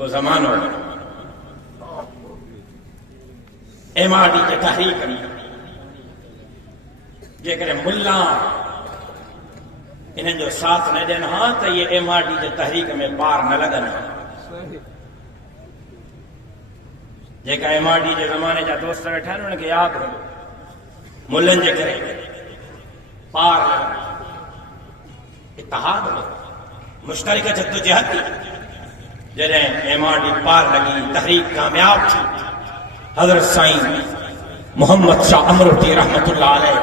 کو زمانو M R D کے تحریک جے کرے ملا انہیں جو ساتھ نہ دین ہاں تو یہ ایم آر ڈی کے تحریک میں پار نہ لگن جے کا ایم آر ڈی کے زمانے جا دوست بیٹھا انہوں نے یاد ہو ملن جے کرے پار لگن اتحاد ہو مشترکہ جدوجہد کی جنہیں ایم آر ڈی پار لگی تحریک کامیاب تھی حضرت سائیں محمد شاہ امروٹی رحمت اللہ علیہ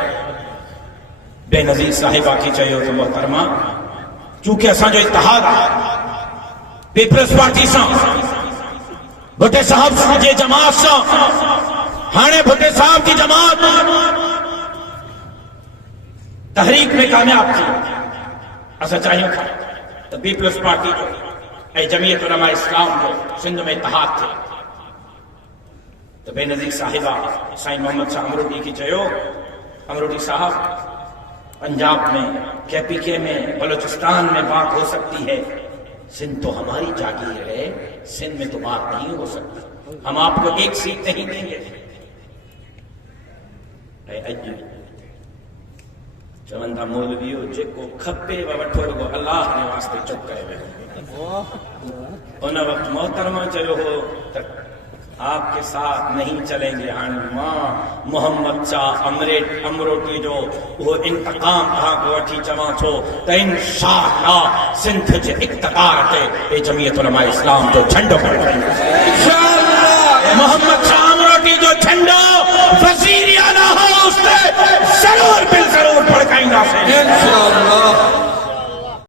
بے نظیر صاحبہ کی چاہیے تو محترمہ چونکہ اساں جو اتحاد پیپلز پارٹی سا بھٹے صاحب جی جماعت سا ہانے بھٹے صاحب کی جماعت تحریک میں کامیاب تھی اسا چاہیے تھا تو پیپلز پارٹی جو اے جمعیت علماء اسلام جو سندھ میں اتحاد تھے تو بے نظیر صاحبہ سائیں محمد شاہ امروٹی کی چاہیے امروٹی صاحب پنجاب میں کے پی کے میں بلوچستان میں بات ہو سکتی ہے سندھ تو ہماری جاگیر ہے سندھ میں تو بات نہیں ہو سکتی ہم آپ کو ایک سیٹ نہیں دیں گے اے اج چوندہ مولویو جے کو کھپے و وٹھو رگو اللہ نے واسطے چپ کرے ہوئے انہا وقت محترمہ چلو ہو آپ کے ساتھ نہیں چلیں گے ماں محمد شاہ امروٹی جو وہ انتقام کہاں کو اٹھی چواں چھو تو انشاءاللہ سندھ جے اقتدار تے اے جمعیت علماء اسلام جو جھنڈو پڑ رہی ہے محمد شاہ امروٹی جو جھنڈو وزیر اعلیٰ ہو اس نے ضرور بالضرور پڑکائیں گا سے انشاءاللہ